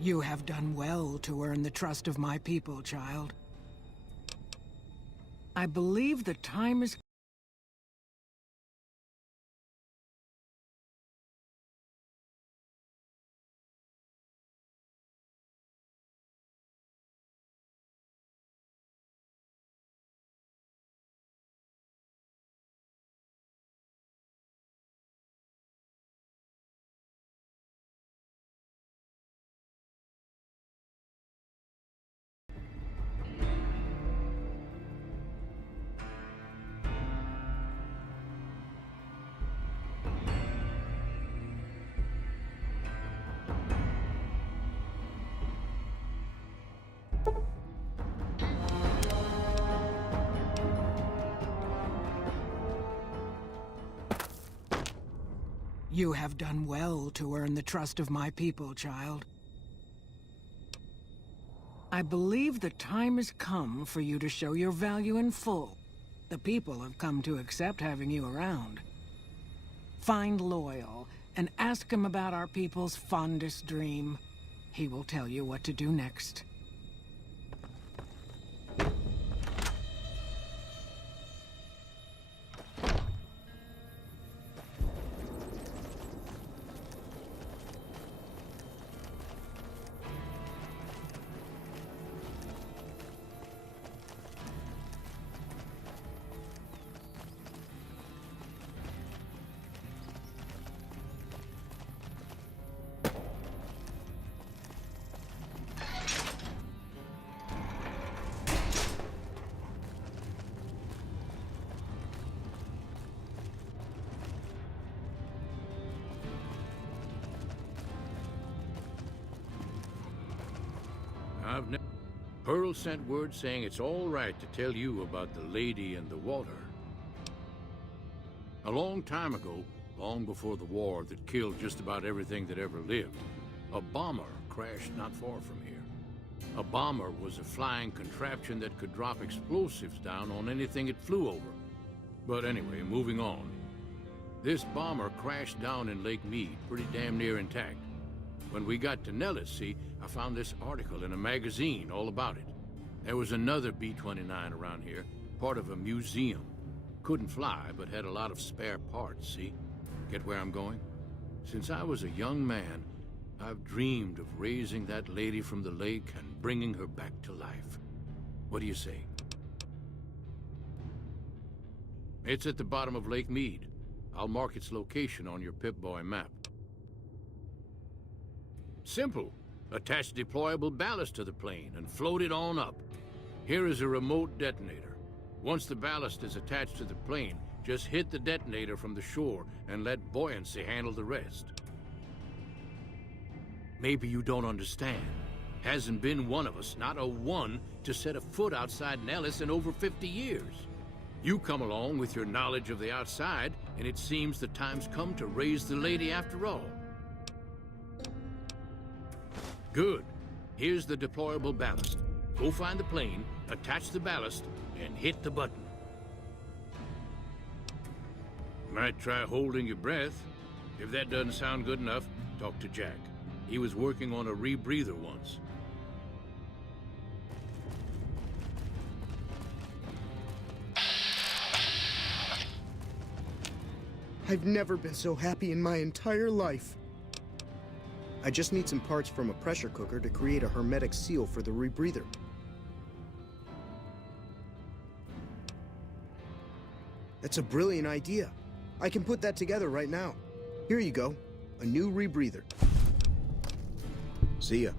You have done well to earn the trust of my people, child. I believe the time is... You have done well to earn the trust of my people, child. I believe the time has come for you to show your value in full. The people have come to accept having you around. Find Loyal and ask him about our people's fondest dream. He will tell you what to do next. Pearl sent word saying it's all right to tell you about the lady in the water. A long time ago, long before the war that killed just about everything that ever lived, a bomber crashed not far from here. A bomber was a flying contraption that could drop explosives down on anything it flew over. But anyway, moving on. This bomber crashed down in Lake Mead, pretty damn near intact. When we got to Nellis, see, I found this article in a magazine all about it. There was another B-29 around here, part of a museum. Couldn't fly, but had a lot of spare parts, see? Get where I'm going? Since I was a young man, I've dreamed of raising that lady from the lake and bringing her back to life. What do you say? It's at the bottom of Lake Mead. I'll mark its location on your Pip-Boy map. Simple. Attach deployable ballast to the plane and float it on up. Here is a remote detonator. Once the ballast is attached to the plane, just hit the detonator from the shore and let buoyancy handle the rest. Maybe you don't understand. Hasn't been one of us, not a one, to set a foot outside Nellis in over 50 years. You come along with your knowledge of the outside, and it seems the time's come to raise the lady after all. Good. Here's the deployable ballast. Go find the plane, attach the ballast, and hit the button. Might try holding your breath. If that doesn't sound good enough, talk to Jack. He was working on a rebreather once. I've never been so happy in my entire life. I just need some parts from a pressure cooker to create a hermetic seal for the rebreather. That's a brilliant idea. I can put that together right now. Here you go, a new rebreather. See ya.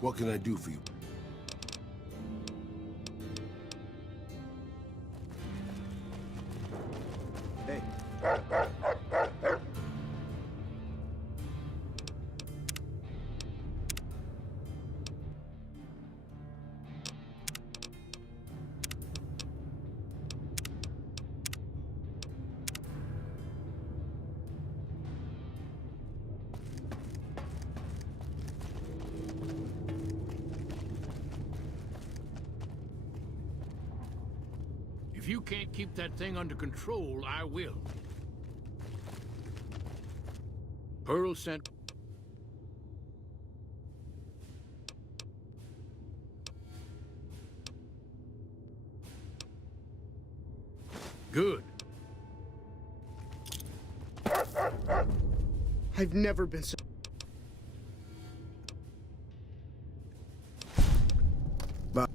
What can I do for you? Hey. If you can't keep that thing under control, I will. Pearl sent... Good. I've never been so... But...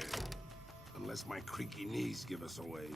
quiet. Unless my creaky knees give us away.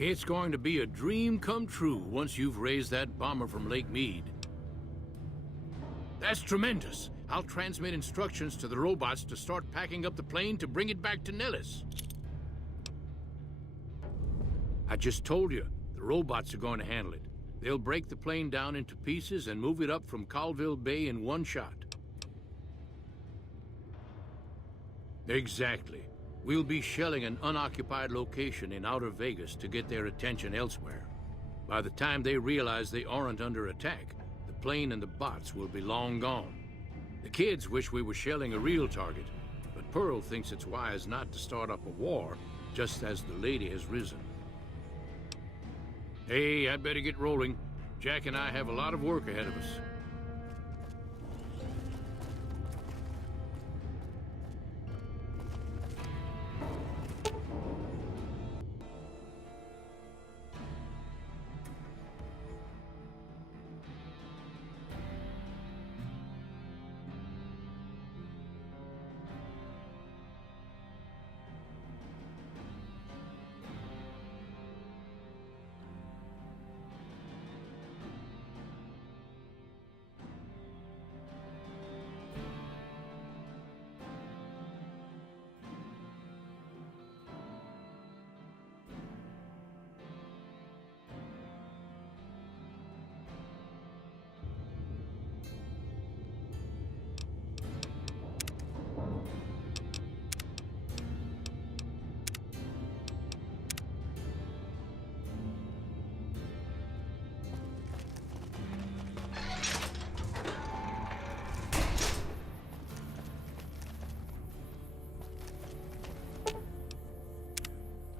It's going to be a dream come true once you've raised that bomber from Lake Mead. That's tremendous. I'll transmit instructions to the robots to start packing up the plane to bring it back to Nellis. I just told you, the robots are going to handle it. They'll break the plane down into pieces and move it up from Colville Bay in one shot. Exactly. We'll be shelling an unoccupied location in outer Vegas to get their attention elsewhere. By the time they realize they aren't under attack, the plane and the bots will be long gone. The kids wish we were shelling a real target, but Pearl thinks it's wise not to start up a war just as the lady has risen. Hey, I'd better get rolling. Jack and I have a lot of work ahead of us.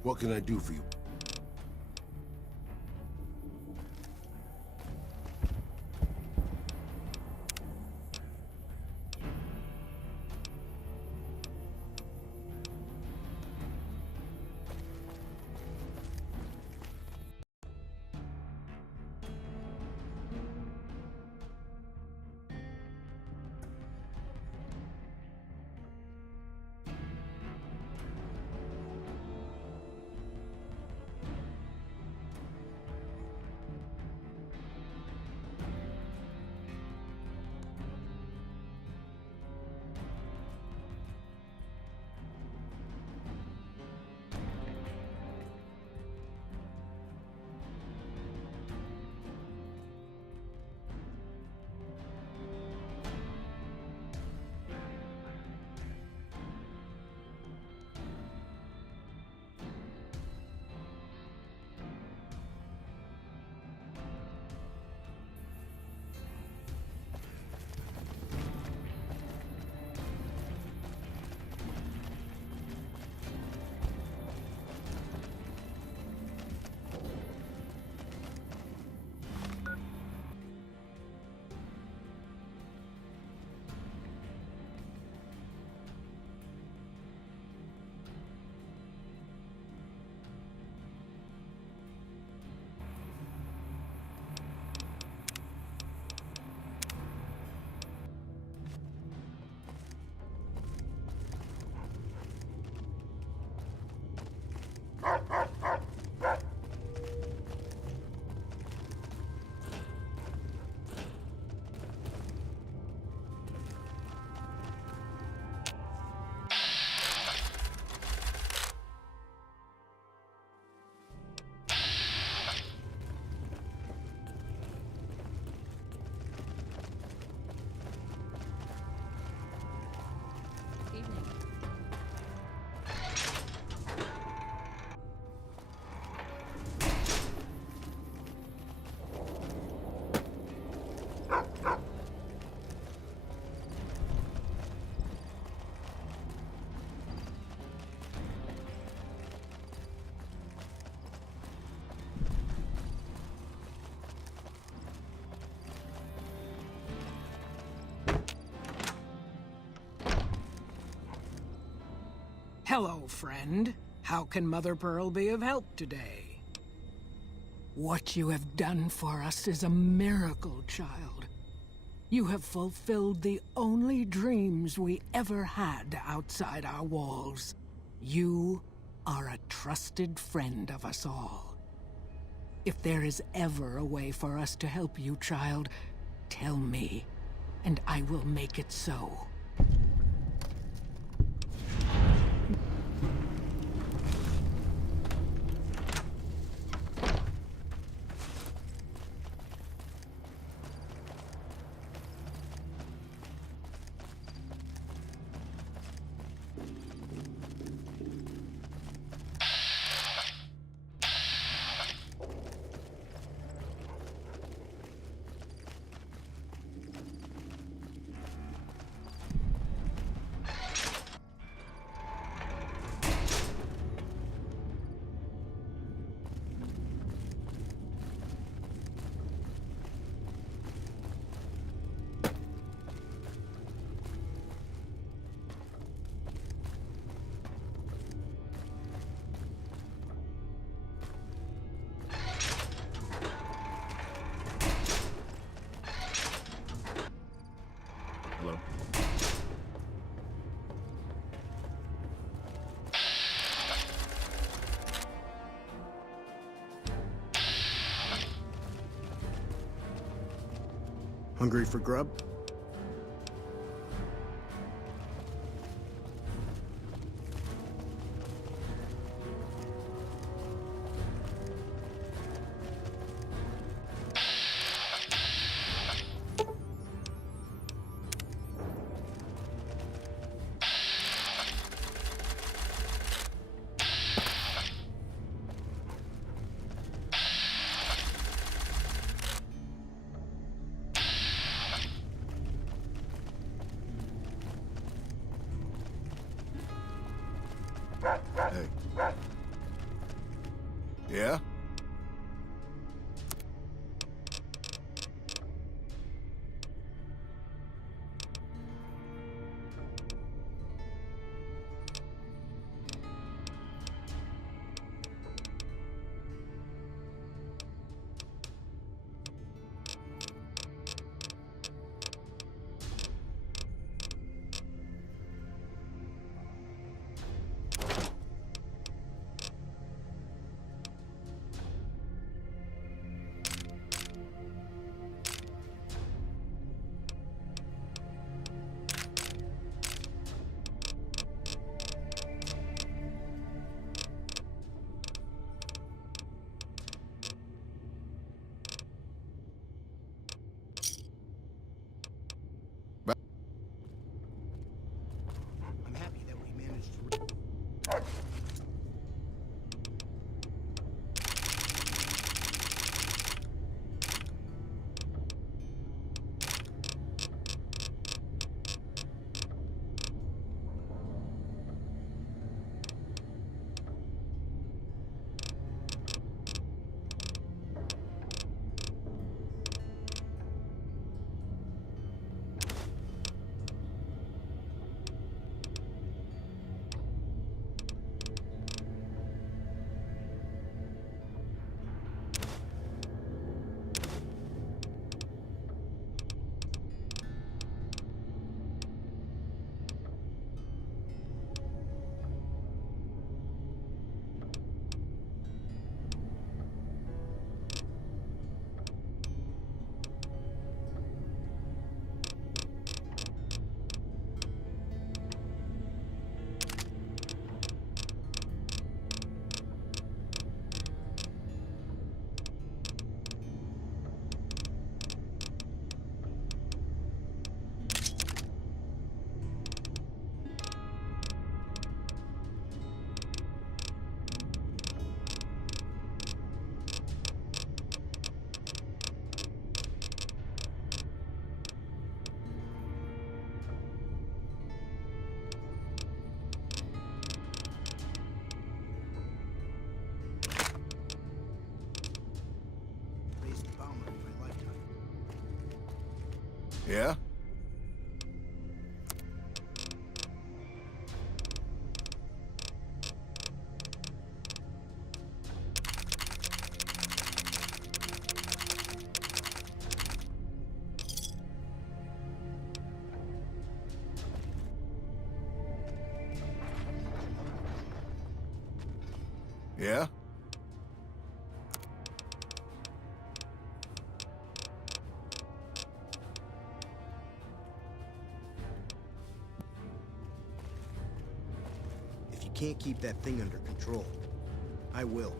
What can I do for you? Hello, friend. How can Mother Pearl be of help today? What you have done for us is a miracle, child. You have fulfilled the only dreams we ever had outside our walls. You are a trusted friend of us all. If there is ever a way for us to help you, child, tell me, and I will make it so. Hello. Hungry for grub? Hey. Yeah? I'm happy that we managed to... Raised the bomber in my lifetime. Yeah? Yeah? If you can't keep that thing under control, I will.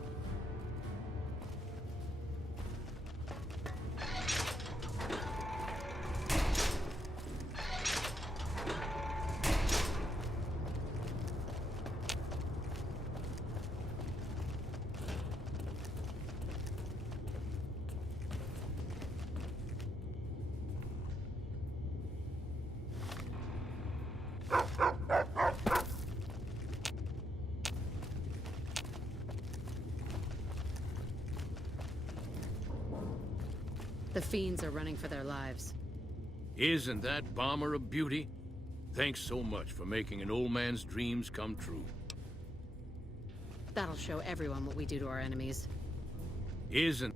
The fiends are running for their lives. Isn't that bomber a beauty? Thanks so much for making an old man's dreams come true. That'll show everyone what we do to our enemies. Isn't...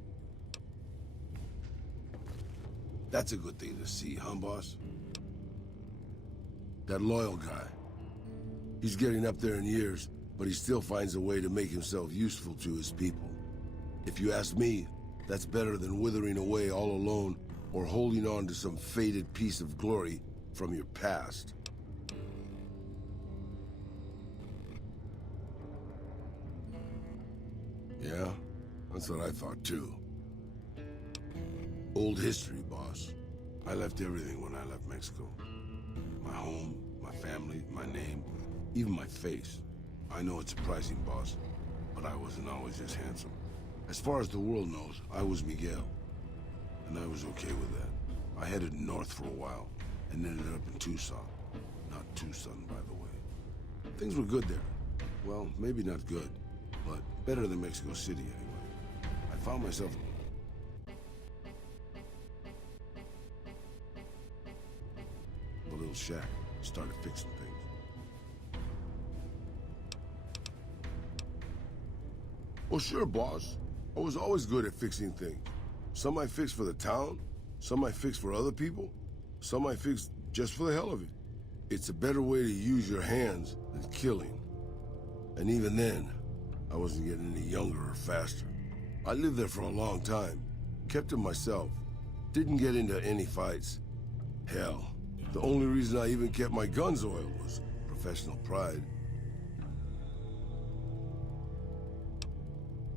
That's a good thing to see, huh, boss? That loyal guy. He's getting up there in years, but he still finds a way to make himself useful to his people. If you ask me, that's better than withering away all alone or holding on to some faded piece of glory from your past. Yeah, that's what I thought too. Old history, boss. I left everything when I left Mexico. My home, my family, my name, even my face. I know it's surprising, boss, but I wasn't always this handsome. As far as the world knows, I was Miguel, and I was okay with that. I headed north for a while, and ended up in Tucson. Not Tucson, by the way. Things were good there. Well, maybe not good, but better than Mexico City anyway. I found myself a little shack, started fixing things. Well, sure, boss. I was always good at fixing things. Some I fixed for the town, some I fixed for other people, some I fixed just for the hell of it. It's a better way to use your hands than killing. And even then, I wasn't getting any younger or faster. I lived there for a long time, kept to myself, didn't get into any fights. Hell, the only reason I even kept my guns oiled was professional pride.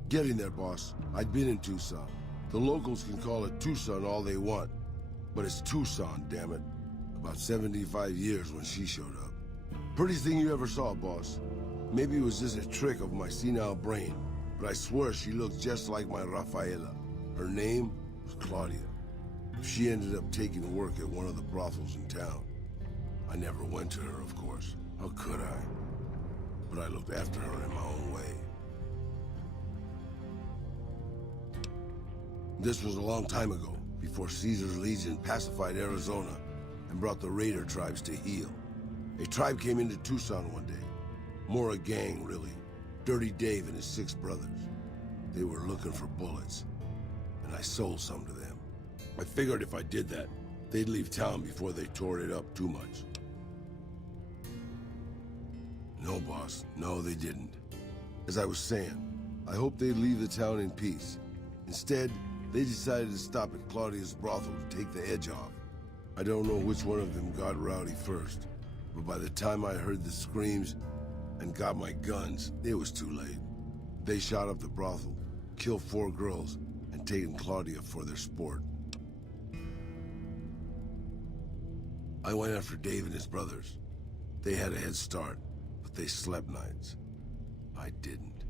Getting there, boss. I'd been in Tucson. The locals can call it Tucson all they want, but it's Tucson, damn it. About 75 years when she showed up. Prettiest thing you ever saw, boss. Maybe it was just a trick of my senile brain, but I swear she looked just like my Rafaela. Her name was Claudia. She ended up taking work at one of the brothels in town. I never went to her, of course. How could I? But I looked after her in my own way. This was a long time ago, before Caesar's Legion pacified Arizona and brought the Raider tribes to heel. A tribe came into Tucson one day. More a gang, really. Dirty Dave and his 6 brothers. They were looking for bullets, and I sold some to them. I figured if I did that, they'd leave town before they tore it up too much. No, boss. No, they didn't. As I was saying, I hoped they'd leave the town in peace. Instead, they decided to stop at Claudia's brothel to take the edge off. I don't know which one of them got rowdy first, but by the time I heard the screams and got my guns, it was too late. They shot up the brothel, killed 4 girls, and taken Claudia for their sport. I went after Dave and his brothers. They had a head start, but they slept nights. I didn't.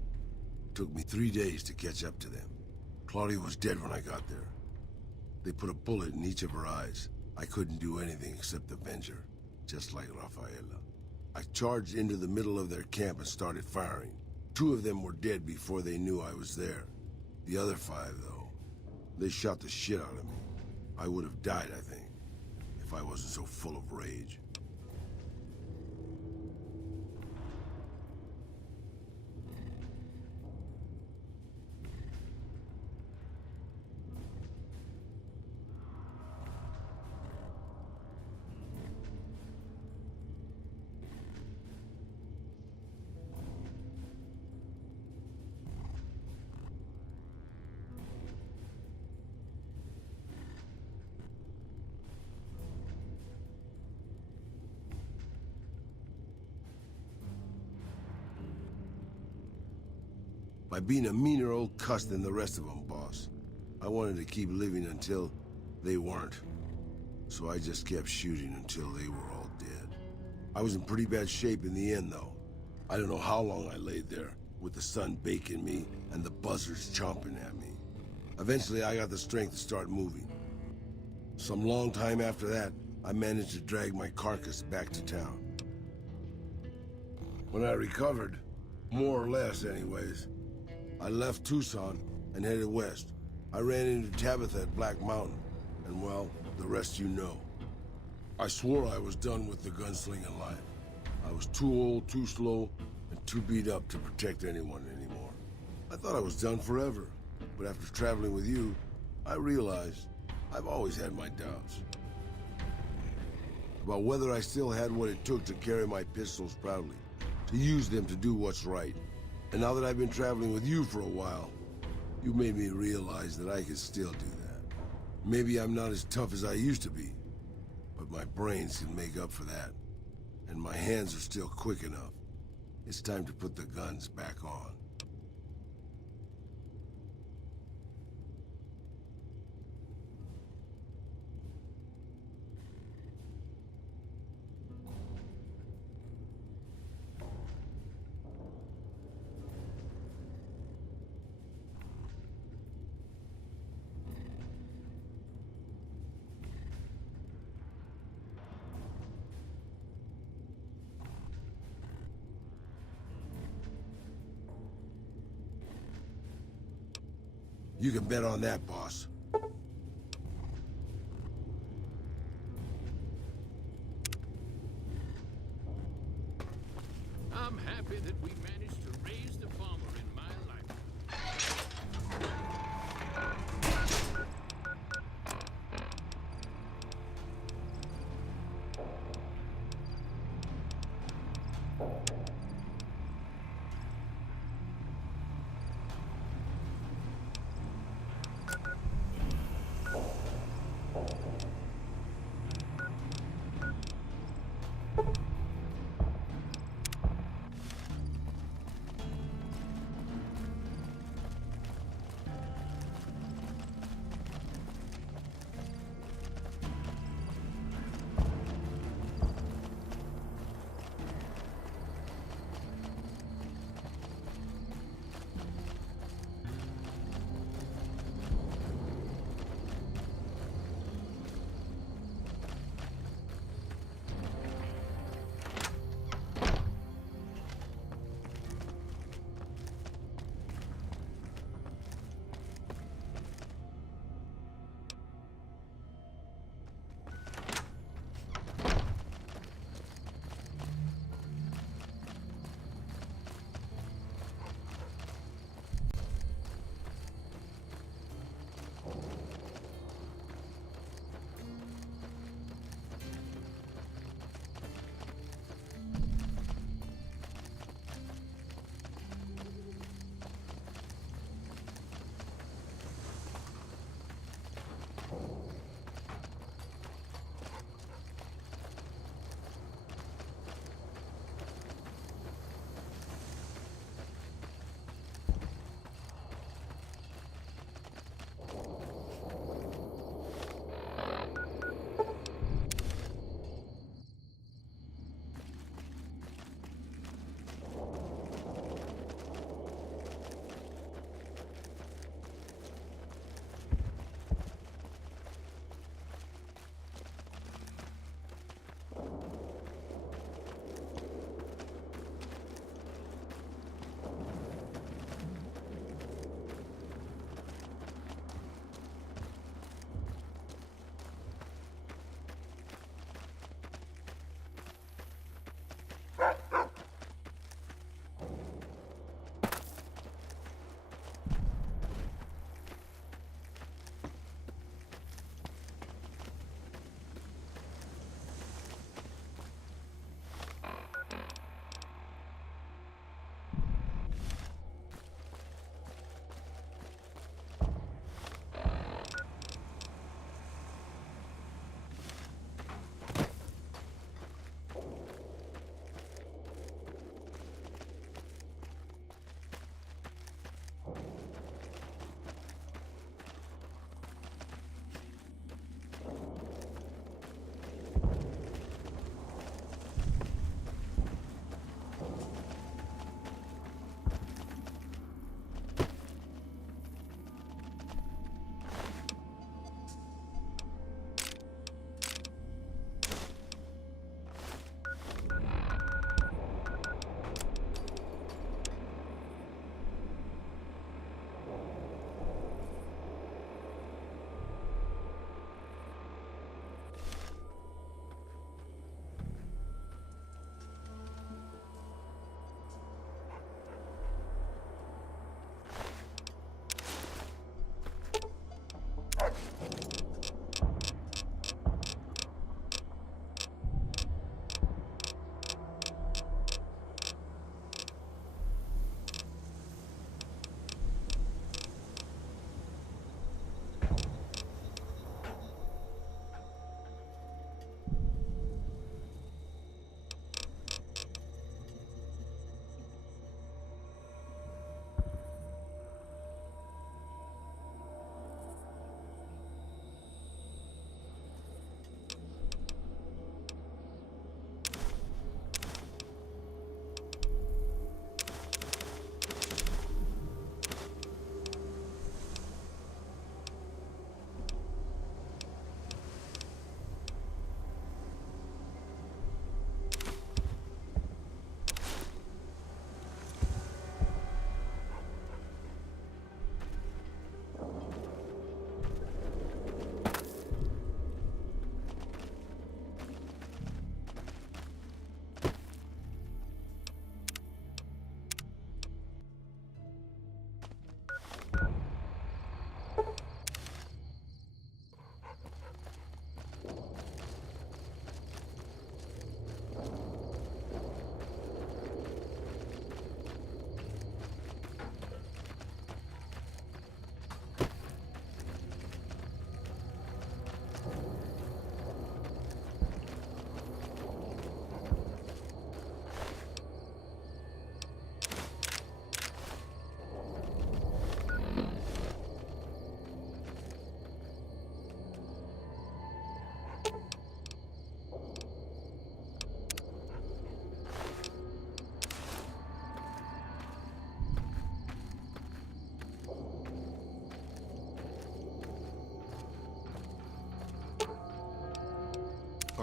It took me 3 days to catch up to them. Claudia was dead when I got there. They put a bullet in each of her eyes. I couldn't do anything except avenge her, just like Rafaela. I charged into the middle of their camp and started firing. 2 of them were dead before they knew I was there. The other 5, though, they shot the shit out of me. I would have died, I think, if I wasn't so full of rage. By being a meaner old cuss than the rest of them, boss. I wanted to keep living until they weren't. So I just kept shooting until they were all dead. I was in pretty bad shape in the end, though. I don't know how long I laid there, with the sun baking me and the buzzards chomping at me. Eventually, I got the strength to start moving. Some long time after that, I managed to drag my carcass back to town. When I recovered, more or less anyways, I left Tucson and headed west. I ran into Tabitha at Black Mountain, and well, the rest you know. I swore I was done with the gunslinging life. I was too old, too slow, and too beat up to protect anyone anymore. I thought I was done forever, but after traveling with you, I realized I've always had my doubts. About whether I still had what it took to carry my pistols proudly, to use them to do what's right. And now that I've been traveling with you for a while, you made me realize that I could still do that. Maybe I'm not as tough as I used to be, but my brains can make up for that. And my hands are still quick enough. It's time to put the guns back on. You can bet on that, boss. I'm happy that we managed to raise the bomber in my life.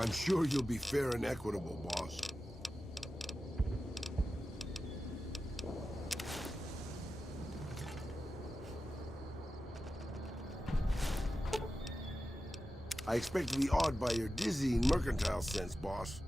I'm sure you'll be fair and equitable, boss. I expect to be awed by your dizzying mercantile sense, boss.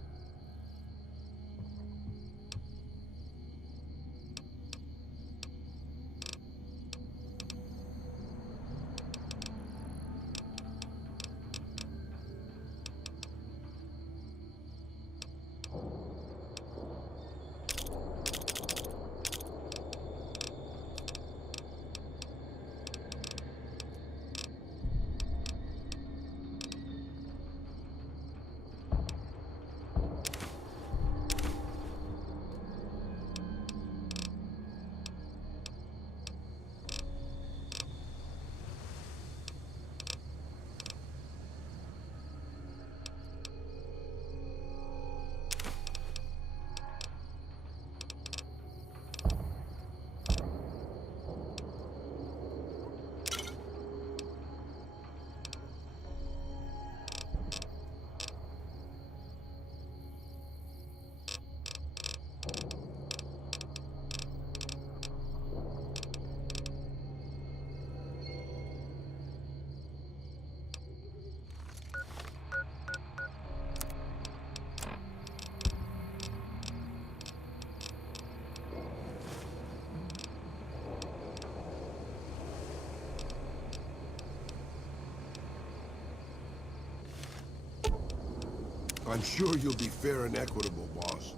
I'm sure you'll be fair and equitable, boss.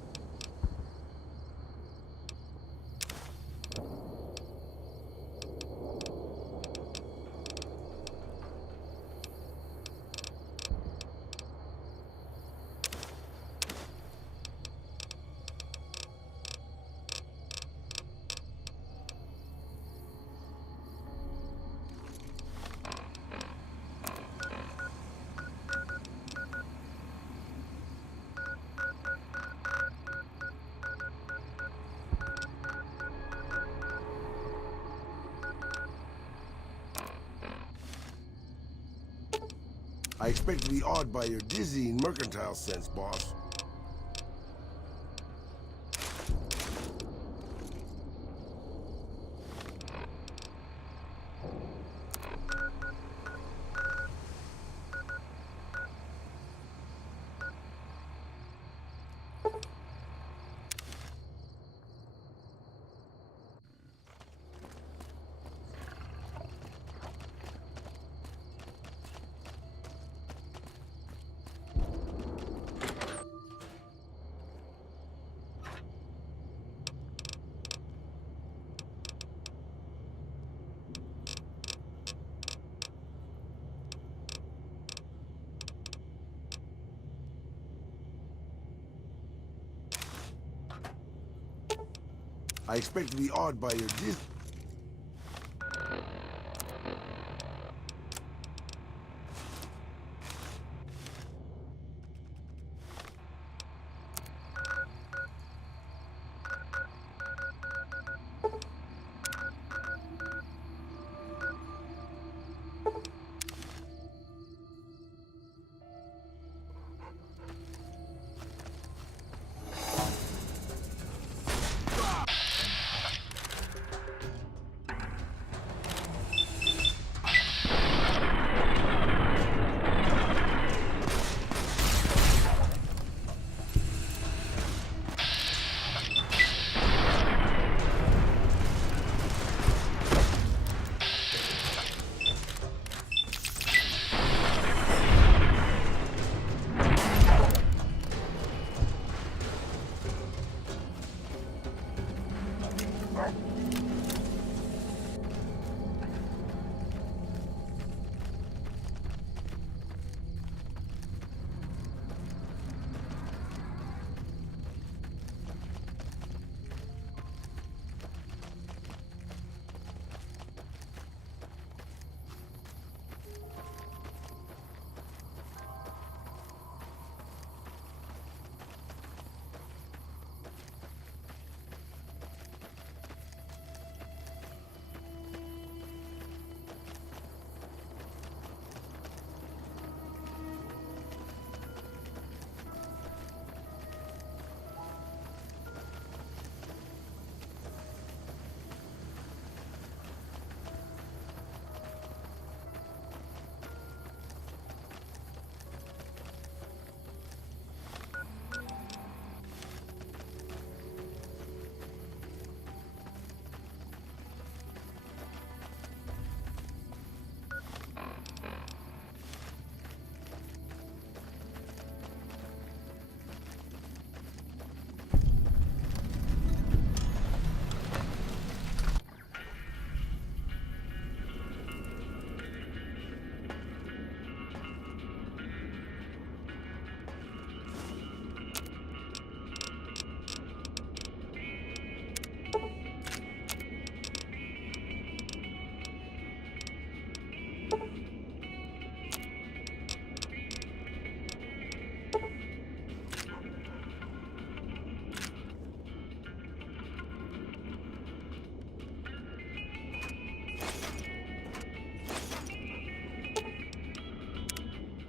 I expect to be awed by your dizzying mercantile sense, boss. I expect to be awed by your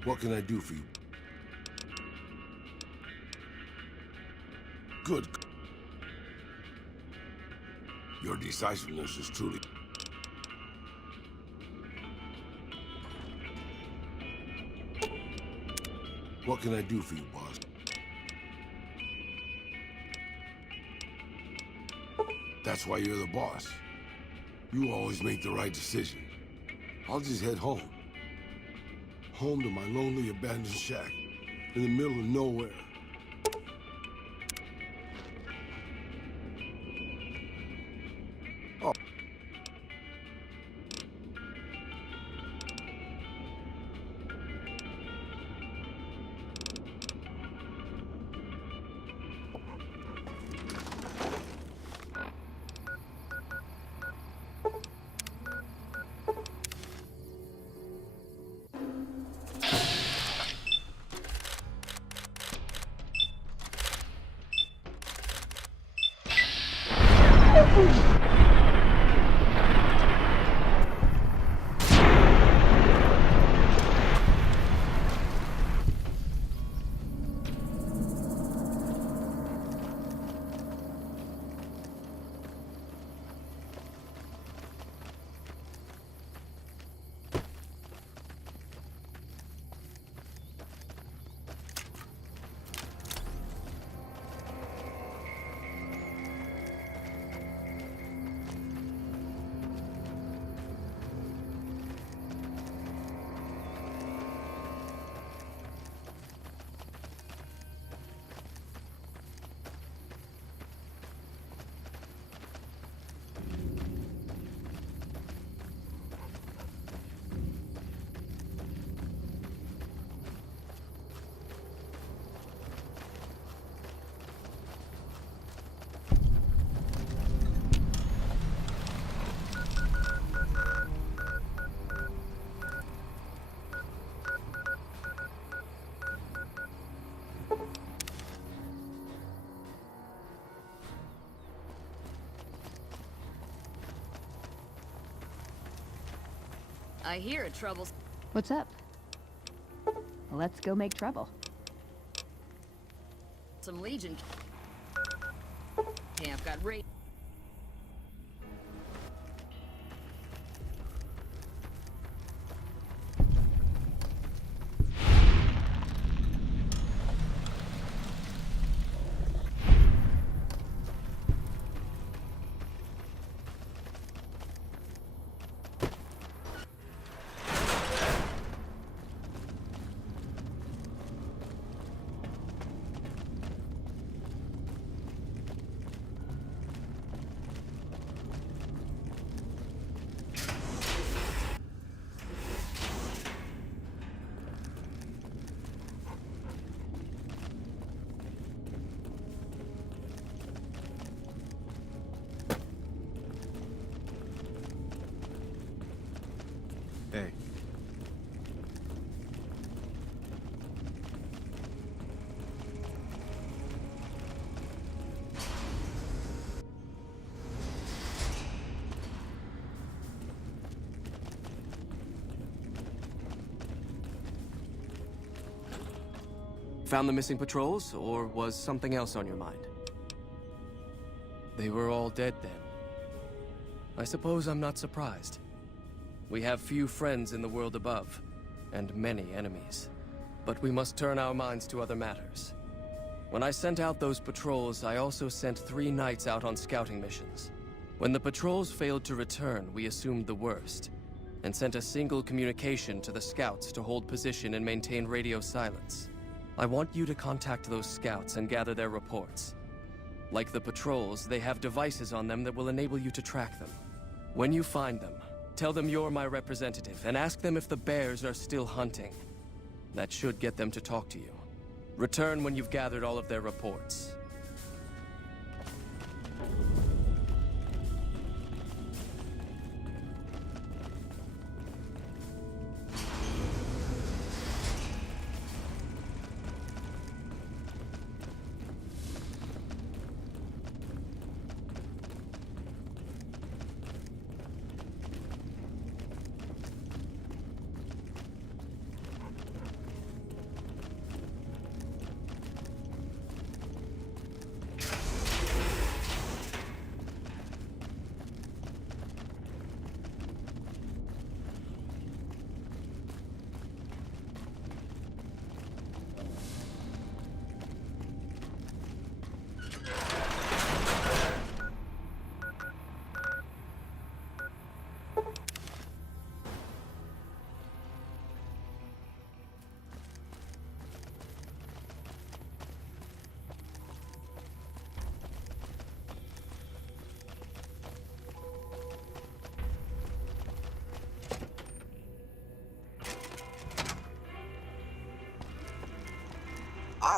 What can I do for you? Good. Your decisiveness is truly... What can I do for you, boss? That's why you're the boss. You always make the right decision. I'll just head home. Home to my lonely abandoned shack in the middle of nowhere. Oh. I hear a trouble. What's up? Let's go make trouble. Some Legion camp got raided. Hey. Found the missing patrols, or was something else on your mind? They were all dead then. I suppose I'm not surprised. We have few friends in the world above, and many enemies. But we must turn our minds to other matters. When I sent out those patrols, I also sent 3 knights out on scouting missions. When the patrols failed to return, we assumed the worst, and sent a single communication to the scouts to hold position and maintain radio silence. I want you to contact those scouts and gather their reports. Like the patrols, they have devices on them that will enable you to track them. When you find them, tell them you're my representative, and ask them if the bears are still hunting. That should get them to talk to you. Return when you've gathered all of their reports.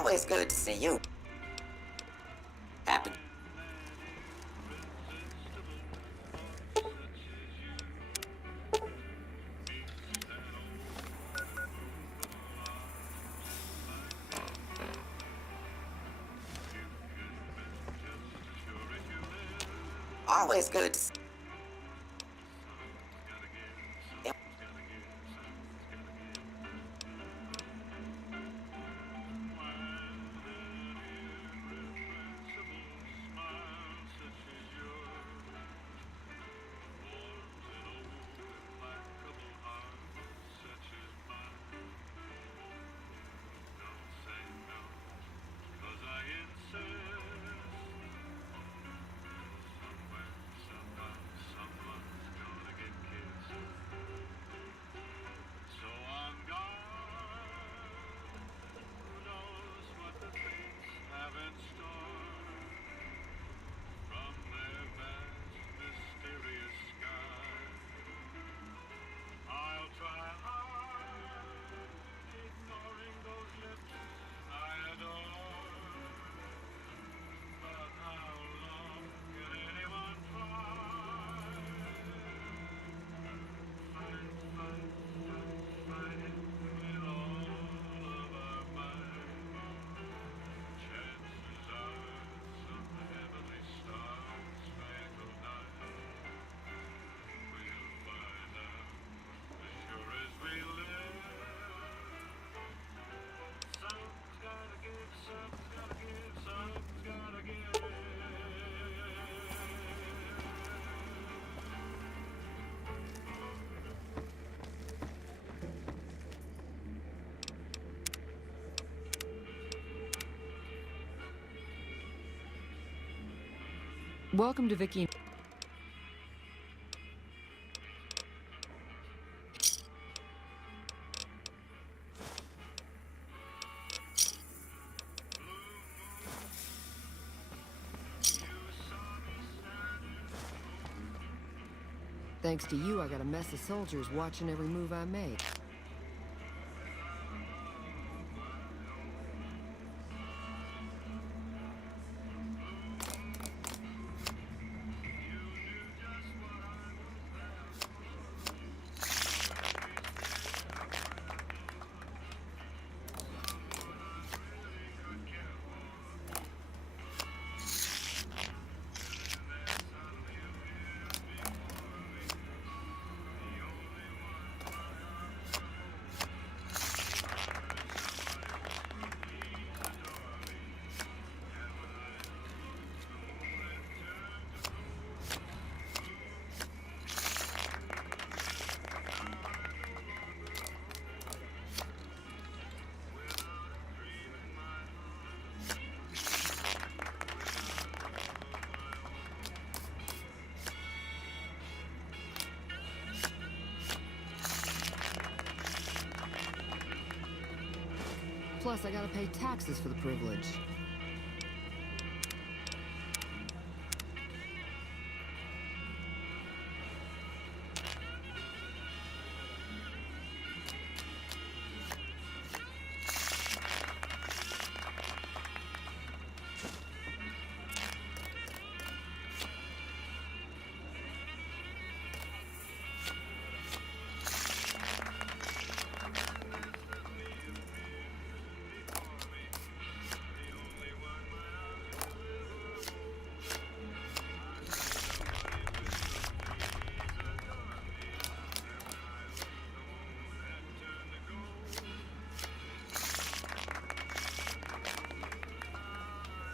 Always good to see you. Happy. Always good to see you. Welcome to Vicky. Thanks to you, I got a mess of soldiers watching every move I make. Plus, I gotta pay taxes for the privilege.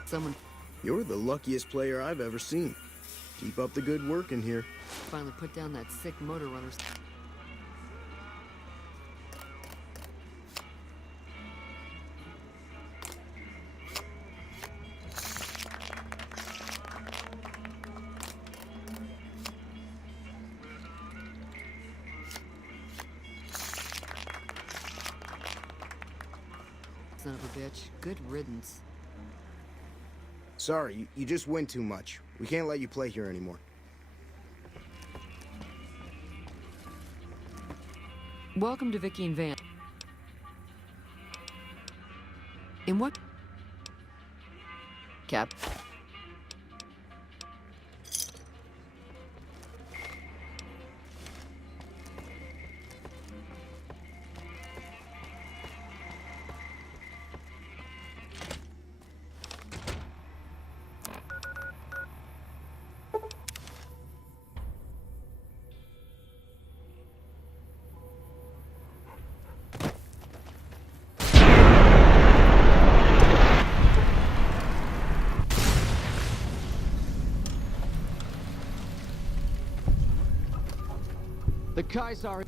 Someone You're the luckiest player I've ever seen. Keep up the good work in here. finally put down that sick motor runner. Son of a bitch. Good riddance. Sorry, you just win too much. We can't let you play here anymore. Welcome to Vicky and Van. In what? Cap. The Kaiser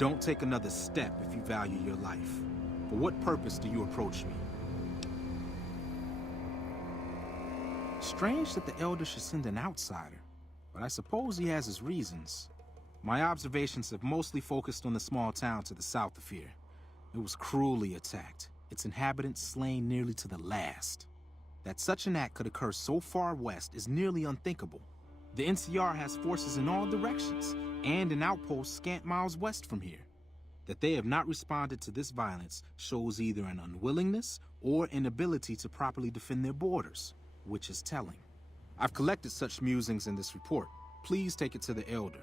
Don't take another step if you value your life. For what purpose do you approach me? Strange that the Elder should send an outsider, but I suppose he has his reasons. My observations have mostly focused on the small town to the south of here. It was cruelly attacked, its inhabitants slain nearly to the last. That such an act could occur so far west is nearly unthinkable. The NCR has forces in all directions, and an outpost scant miles west from here. That they have not responded to this violence shows either an unwillingness or inability to properly defend their borders, which is telling. I've collected such musings in this report. Please take it to the Elder.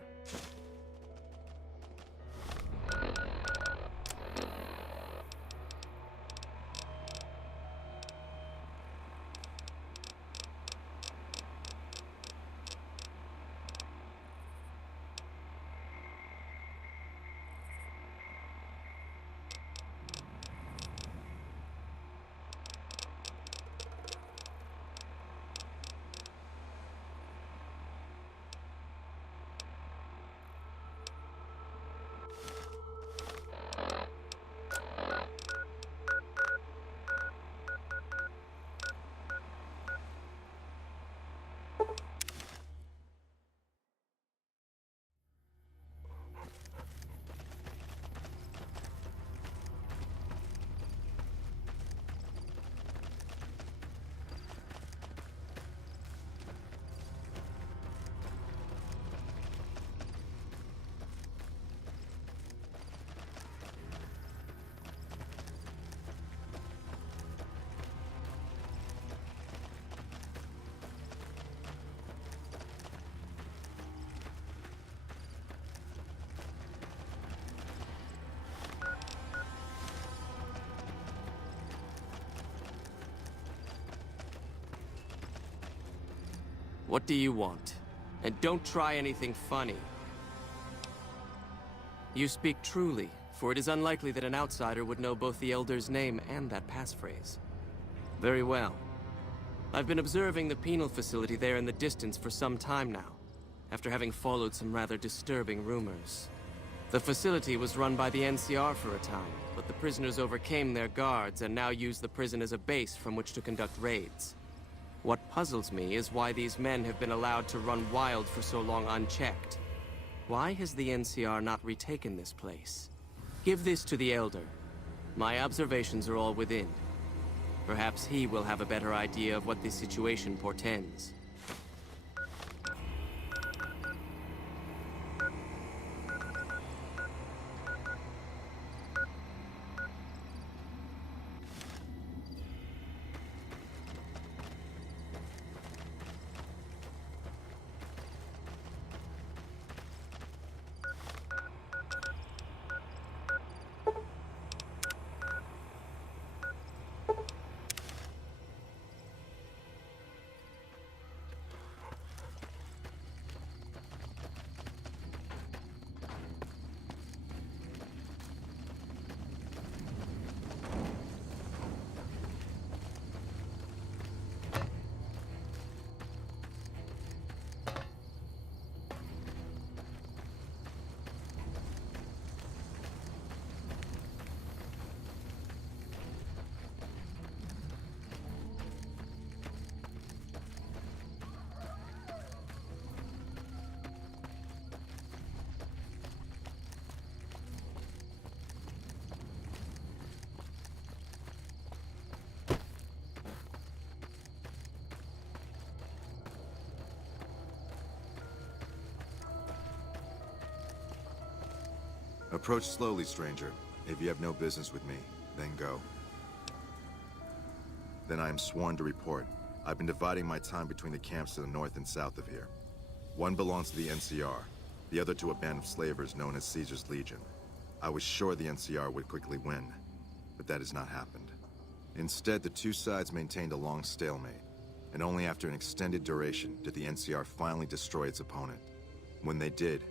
What do you want? And don't try anything funny. You speak truly, for it is unlikely that an outsider would know both the Elder's name and that passphrase. Very well. I've been observing the penal facility there in the distance for some time now, after having followed some rather disturbing rumors. The facility was run by the NCR for a time, but the prisoners overcame their guards and now use the prison as a base from which to conduct raids. What puzzles me is why these men have been allowed to run wild for so long unchecked. Why has the NCR not retaken this place? Give this to the Elder. My observations are all within. Perhaps he will have a better idea of what this situation portends. Approach slowly, stranger. If you have no business with me, then go. Then I am sworn to report. I've been dividing my time between the camps to the north and south of here. One belongs to the NCR, the other to a band of slavers known as Caesar's Legion. I was sure the NCR would quickly win, but that has not happened. Instead, the two sides maintained a long stalemate, and only after an extended duration did the NCR finally destroy its opponent. When they did,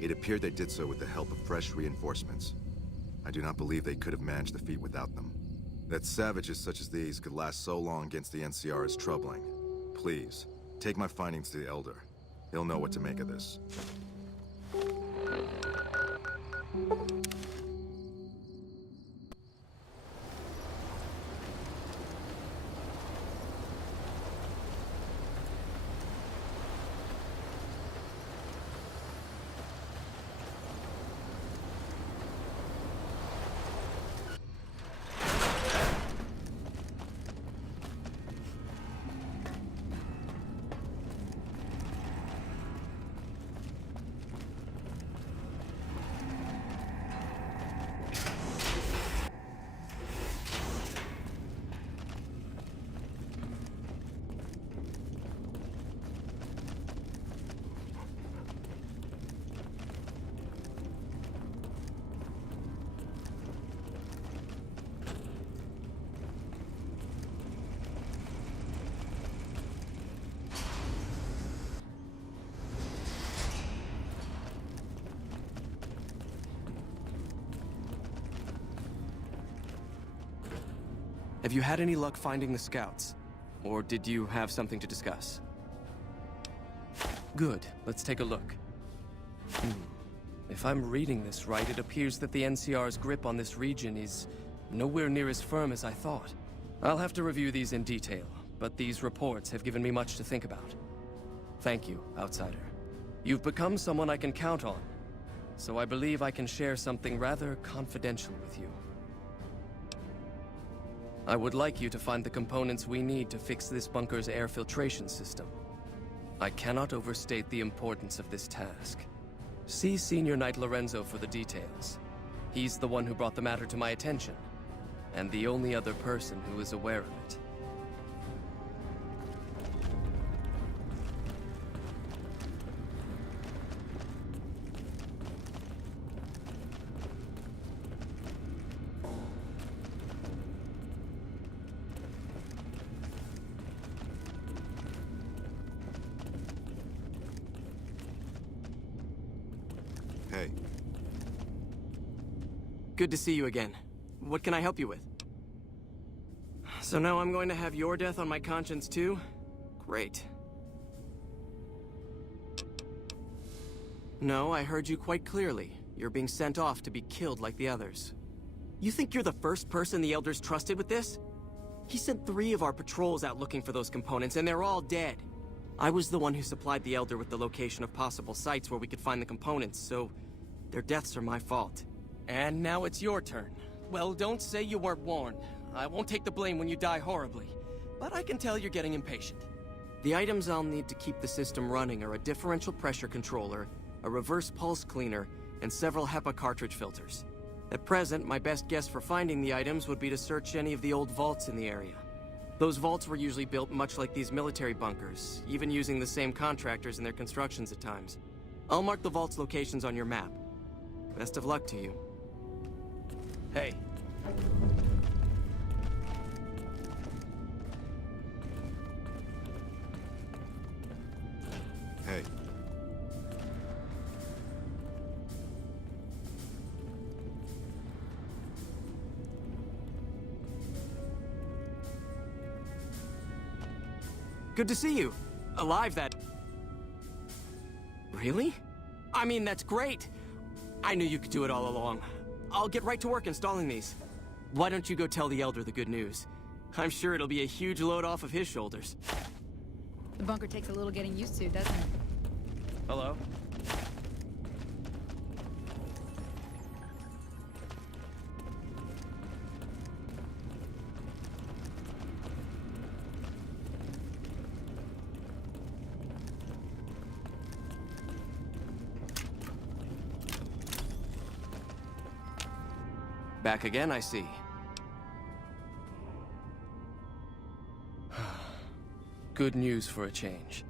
it appeared they did so with the help of fresh reinforcements. I do not believe they could have managed the feat without them. That savages such as these could last so long against the NCR is troubling. Please, take my findings to the Elder. He'll know what to make of this. Have you had any luck finding the scouts? Or did you have something to discuss? Good. Let's take a look. If I'm reading this right, it appears that the NCR's grip on this region is nowhere near as firm as I thought. I'll have to review these in detail, but these reports have given me much to think about. Thank you, Outsider. You've become someone I can count on, so I believe I can share something rather confidential with you. I would like you to find the components we need to fix this bunker's air filtration system. I cannot overstate the importance of this task. See Senior Knight Lorenzo for the details. He's the one who brought the matter to my attention, and the only other person who is aware of it. Hey. Good to see you again. What can I help you with? So now I'm going to have your death on my conscience too? Great. No, I heard you quite clearly. You're being sent off to be killed like the others. You think you're the first person the Elders trusted with this? He sent 3 of our patrols out looking for those components, and they're all dead. I was the one who supplied the Elder with the location of possible sites where we could find the components, so their deaths are my fault. And now it's your turn. Well, don't say you weren't warned. I won't take the blame when you die horribly, but I can tell you're getting impatient. The items I'll need to keep the system running are a differential pressure controller, a reverse pulse cleaner, and several HEPA cartridge filters. At present, my best guess for finding the items would be to search any of the old vaults in the area. Those vaults were usually built much like these military bunkers, even using the same contractors in their constructions at times. I'll mark the vault's locations on your map. Best of luck to you. Hey. Hey. Good to see you. Alive, that... Really? I mean, that's great. I knew you could do it all along. I'll get right to work installing these. Why don't you go tell the Elder the good news? I'm sure it'll be a huge load off of his shoulders. The bunker takes a little getting used to, doesn't it? Hello? Back again, I see. Good news for a change.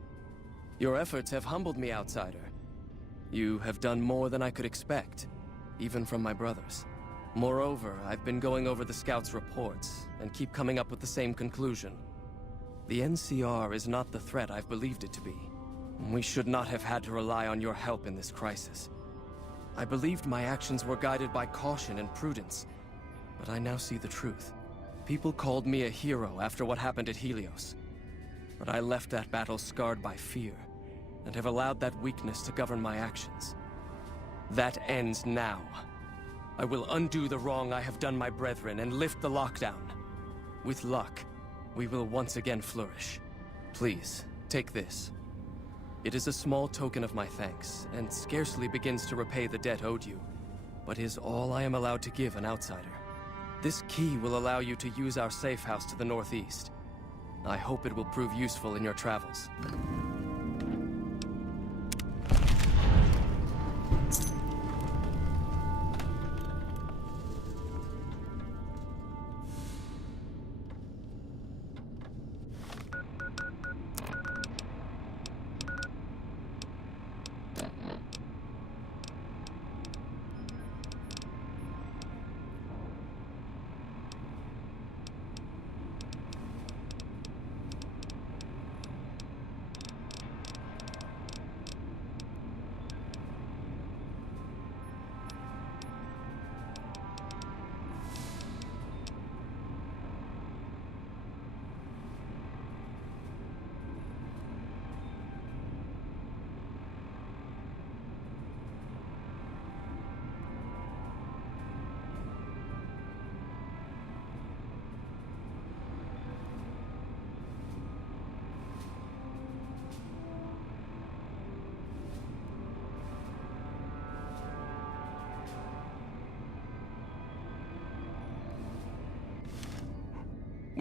Your efforts have humbled me, Outsider. You have done more than I could expect, even from my brothers. Moreover, I've been going over the Scouts' reports, and keep coming up with the same conclusion. The NCR is not the threat I've believed it to be. We should not have had to rely on your help in this crisis. I believed my actions were guided by caution and prudence, but I now see the truth. People called me a hero after what happened at Helios. But I left that battle scarred by fear, and have allowed that weakness to govern my actions. That ends now. I will undo the wrong I have done my brethren and lift the lockdown. With luck, we will once again flourish. Please, take this. It is a small token of my thanks, and scarcely begins to repay the debt owed you, but is all I am allowed to give an outsider. This key will allow you to use our safe house to the northeast. I hope it will prove useful in your travels.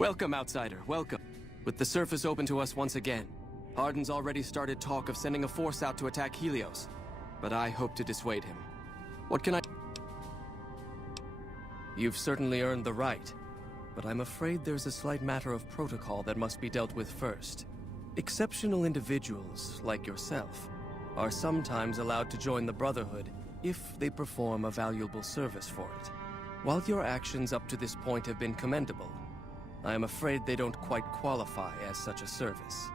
Welcome, outsider, welcome. With the surface open to us once again, Arden's already started talk of sending a force out to attack Helios, but I hope to dissuade him. What can I... You've certainly earned the right, but I'm afraid there's a slight matter of protocol that must be dealt with first. Exceptional individuals, like yourself, are sometimes allowed to join the Brotherhood if they perform a valuable service for it. While your actions up to this point have been commendable, I am afraid they don't quite qualify as such a service.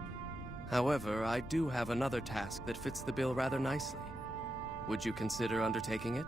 However, I do have another task that fits the bill rather nicely. Would you consider undertaking it?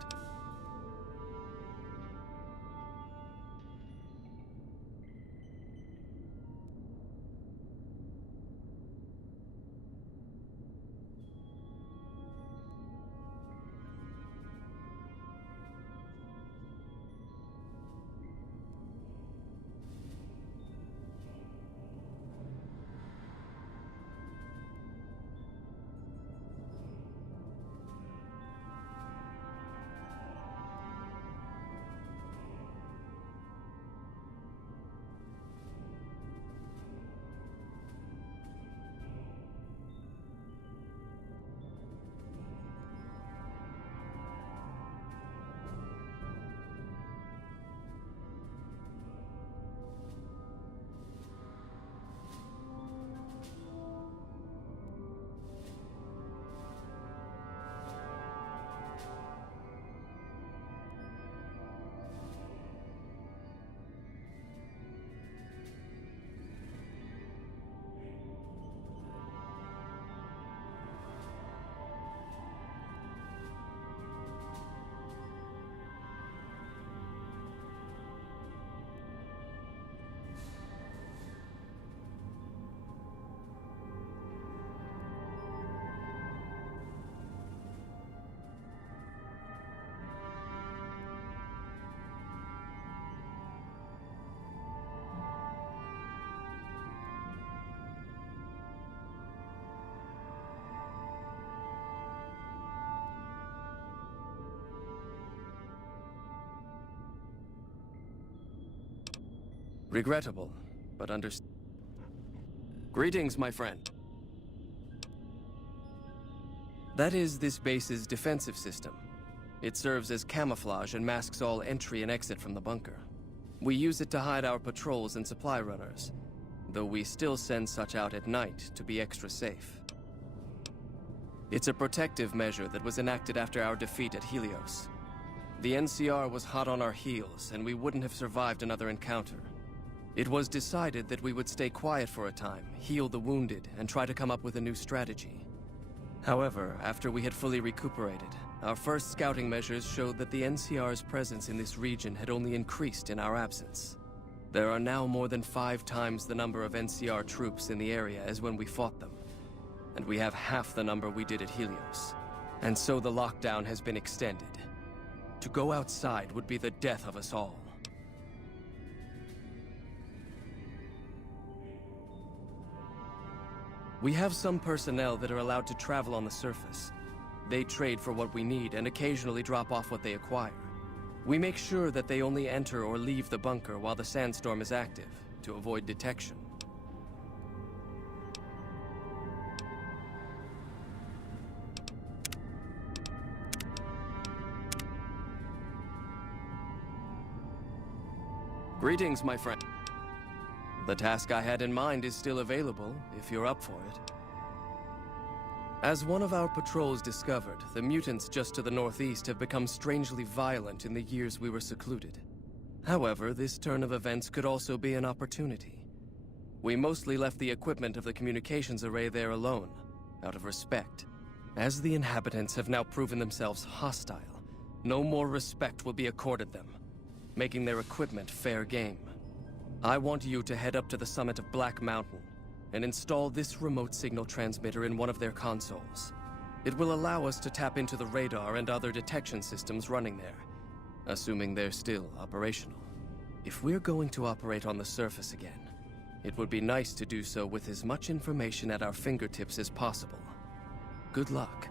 Regrettable, but Greetings, my friend. That is this base's defensive system. It serves as camouflage and masks all entry and exit from the bunker. We use it to hide our patrols and supply runners, though we still send such out at night to be extra safe. It's a protective measure that was enacted after our defeat at Helios. The NCR was hot on our heels, and we wouldn't have survived another encounter. It was decided that we would stay quiet for a time, heal the wounded, and try to come up with a new strategy. However, after we had fully recuperated, our first scouting measures showed that the NCR's presence in this region had only increased in our absence. There are now more than 5 times the number of NCR troops in the area as when we fought them, and we have half the number we did at Helios. And so the lockdown has been extended. To go outside would be the death of us all. We have some personnel that are allowed to travel on the surface. They trade for what we need and occasionally drop off what they acquire. We make sure that they only enter or leave the bunker while the sandstorm is active, to avoid detection. Greetings, my friend. The task I had in mind is still available, if you're up for it. As one of our patrols discovered, the mutants just to the northeast have become strangely violent in the years we were secluded. However, this turn of events could also be an opportunity. We mostly left the equipment of the communications array there alone, out of respect. As the inhabitants have now proven themselves hostile, no more respect will be accorded them, making their equipment fair game. I want you to head up to the summit of Black Mountain and install this remote signal transmitter in one of their consoles. It will allow us to tap into the radar and other detection systems running there, assuming they're still operational. If we're going to operate on the surface again, it would be nice to do so with as much information at our fingertips as possible. Good luck.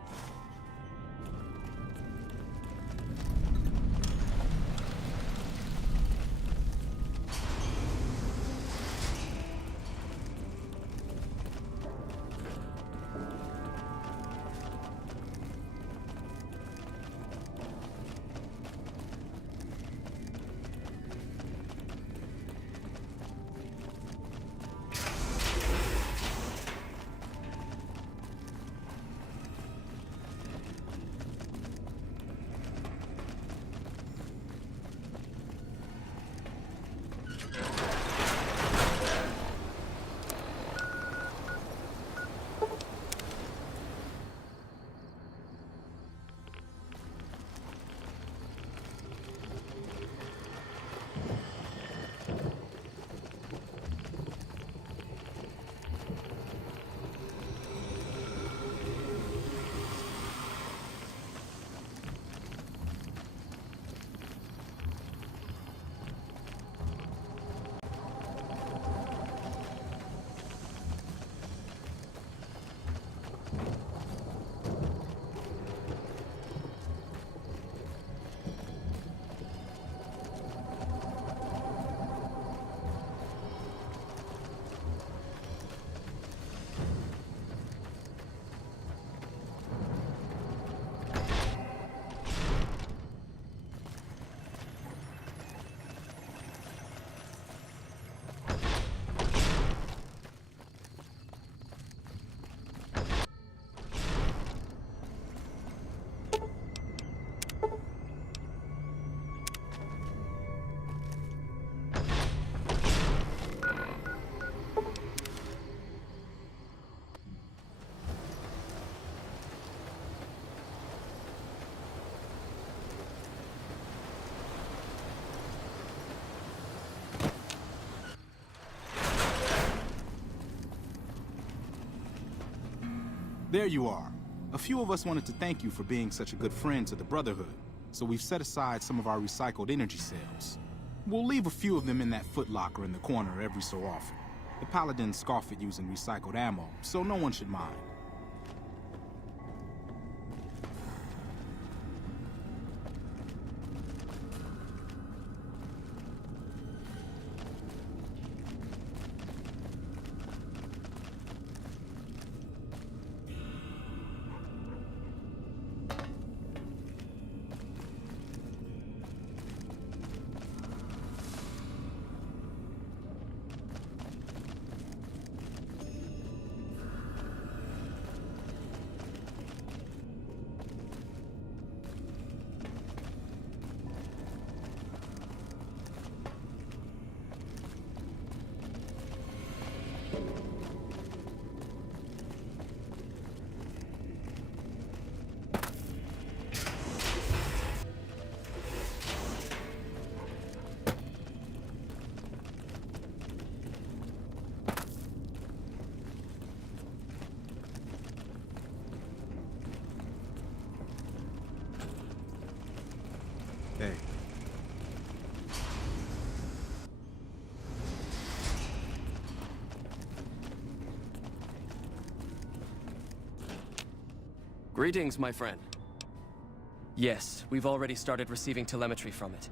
There you are. A few of us wanted to thank you for being such a good friend to the Brotherhood, so we've set aside some of our recycled energy cells. We'll leave a few of them in that footlocker in the corner every so often. The Paladins scoff at using recycled ammo, so no one should mind. Hey. Greetings, my friend. Yes, we've already started receiving telemetry from it.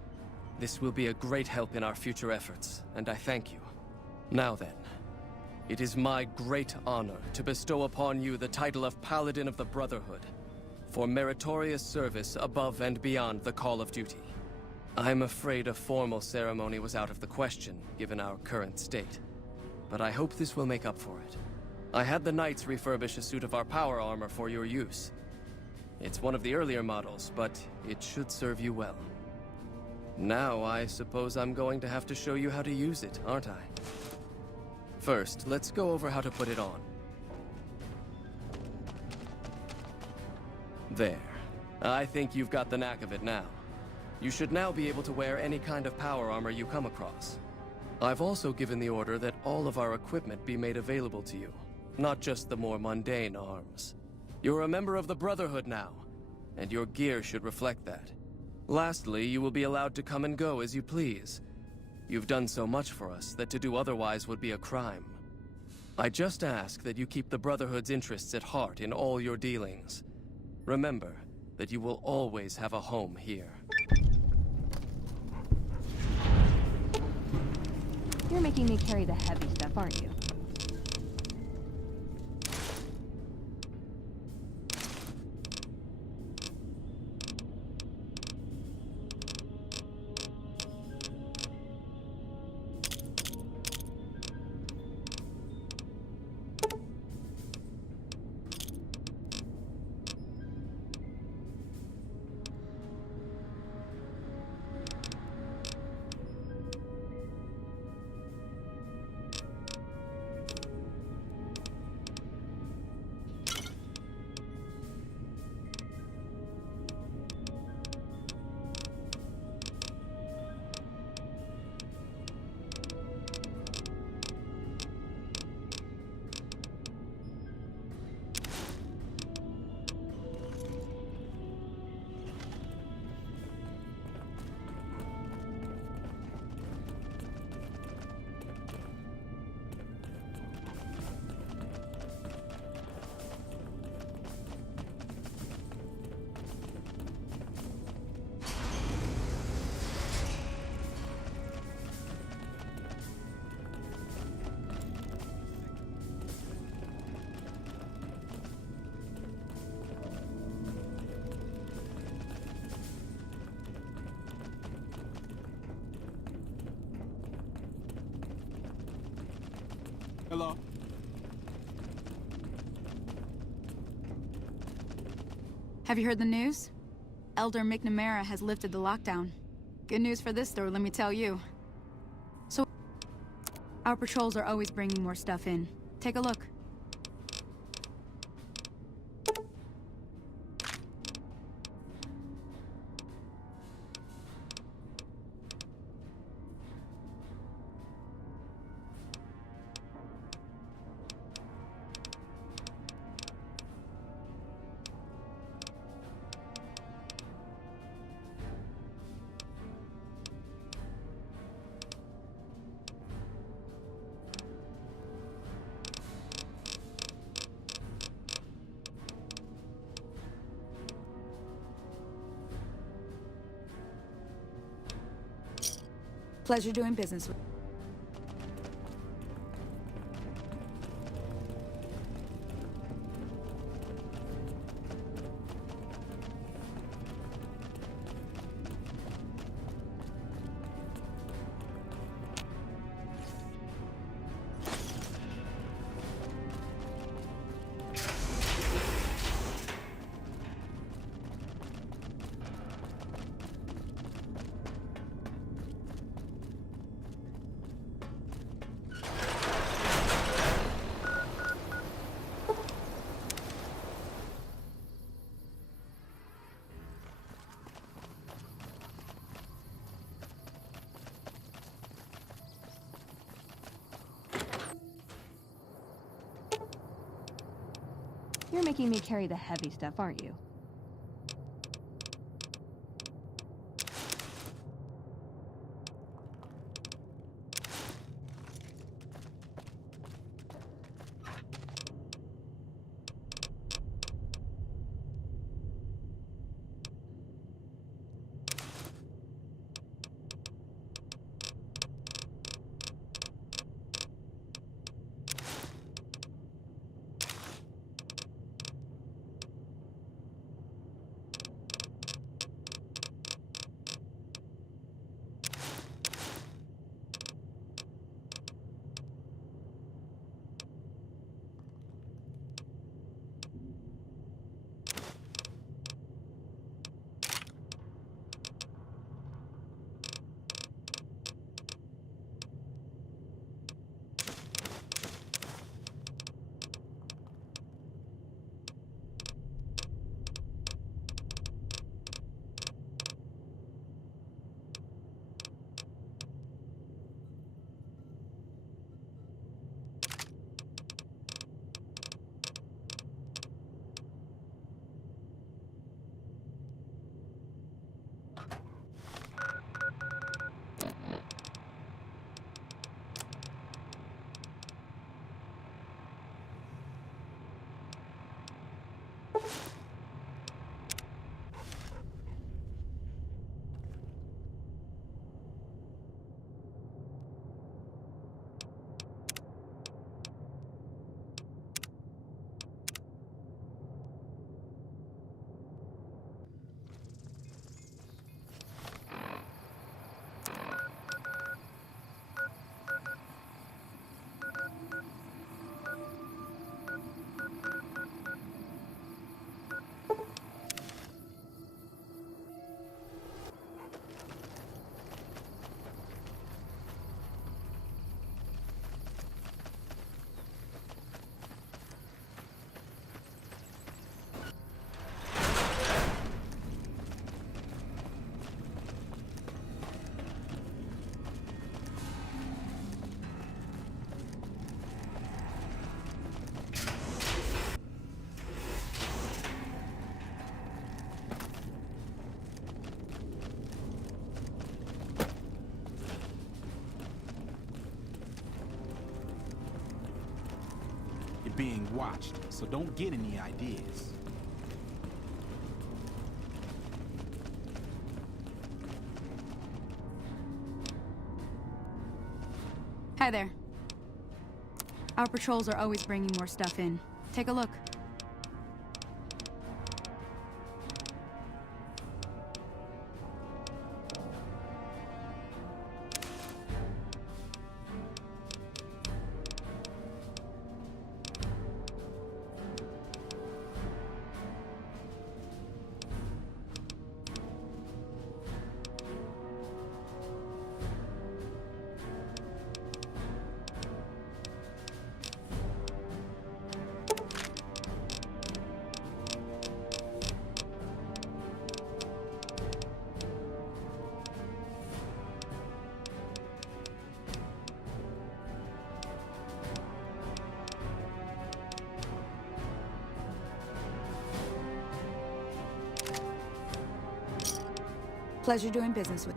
This will be a great help in our future efforts, and I thank you. Now then, it is my great honor to bestow upon you the title of Paladin of the Brotherhood, for meritorious service above and beyond the call of duty. I'm afraid a formal ceremony was out of the question, given our current state. But I hope this will make up for it. I had the Knights refurbish a suit of our power armor for your use. It's one of the earlier models, but it should serve you well. Now, I suppose I'm going to have to show you how to use it, aren't I? First, let's go over how to put it on. There. I think you've got the knack of it now. You should now be able to wear any kind of power armor you come across. I've also given the order that all of our equipment be made available to you, not just the more mundane arms. You're a member of the Brotherhood now, and your gear should reflect that. Lastly, you will be allowed to come and go as you please. You've done so much for us that to do otherwise would be a crime. I just ask that you keep the Brotherhood's interests at heart in all your dealings. Remember that you will always have a home here. You're making me carry the heavy stuff, aren't you? Hello? Have you heard the news? Elder McNamara has lifted the lockdown. Good news for this store, let me tell you. So, our patrols are always bringing more stuff in. Take a look. Pleasure doing business with. You're making me carry the heavy stuff, aren't you? Being watched, so don't get any ideas. Hi there. Our patrols are always bringing more stuff in. Take a look. Pleasure doing business with.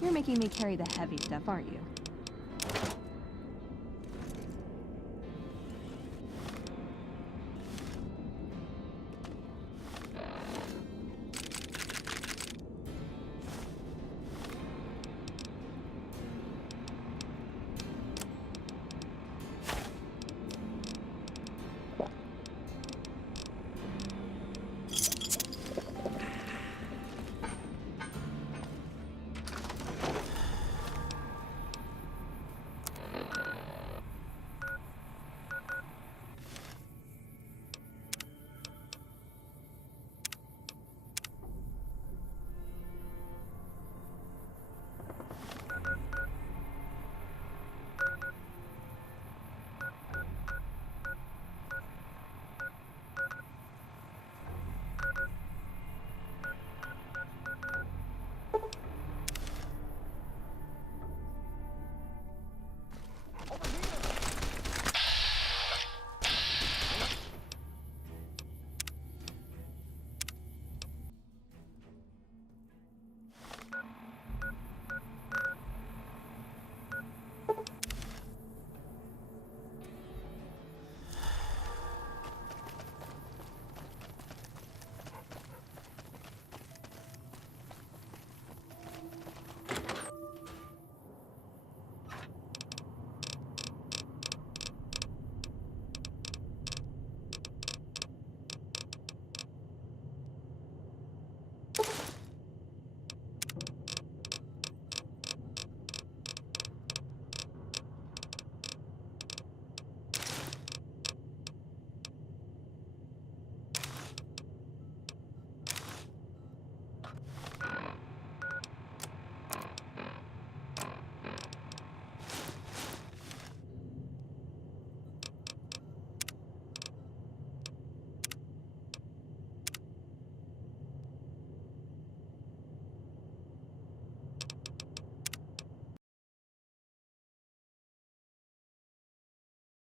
You're making me carry the heavy stuff, aren't you?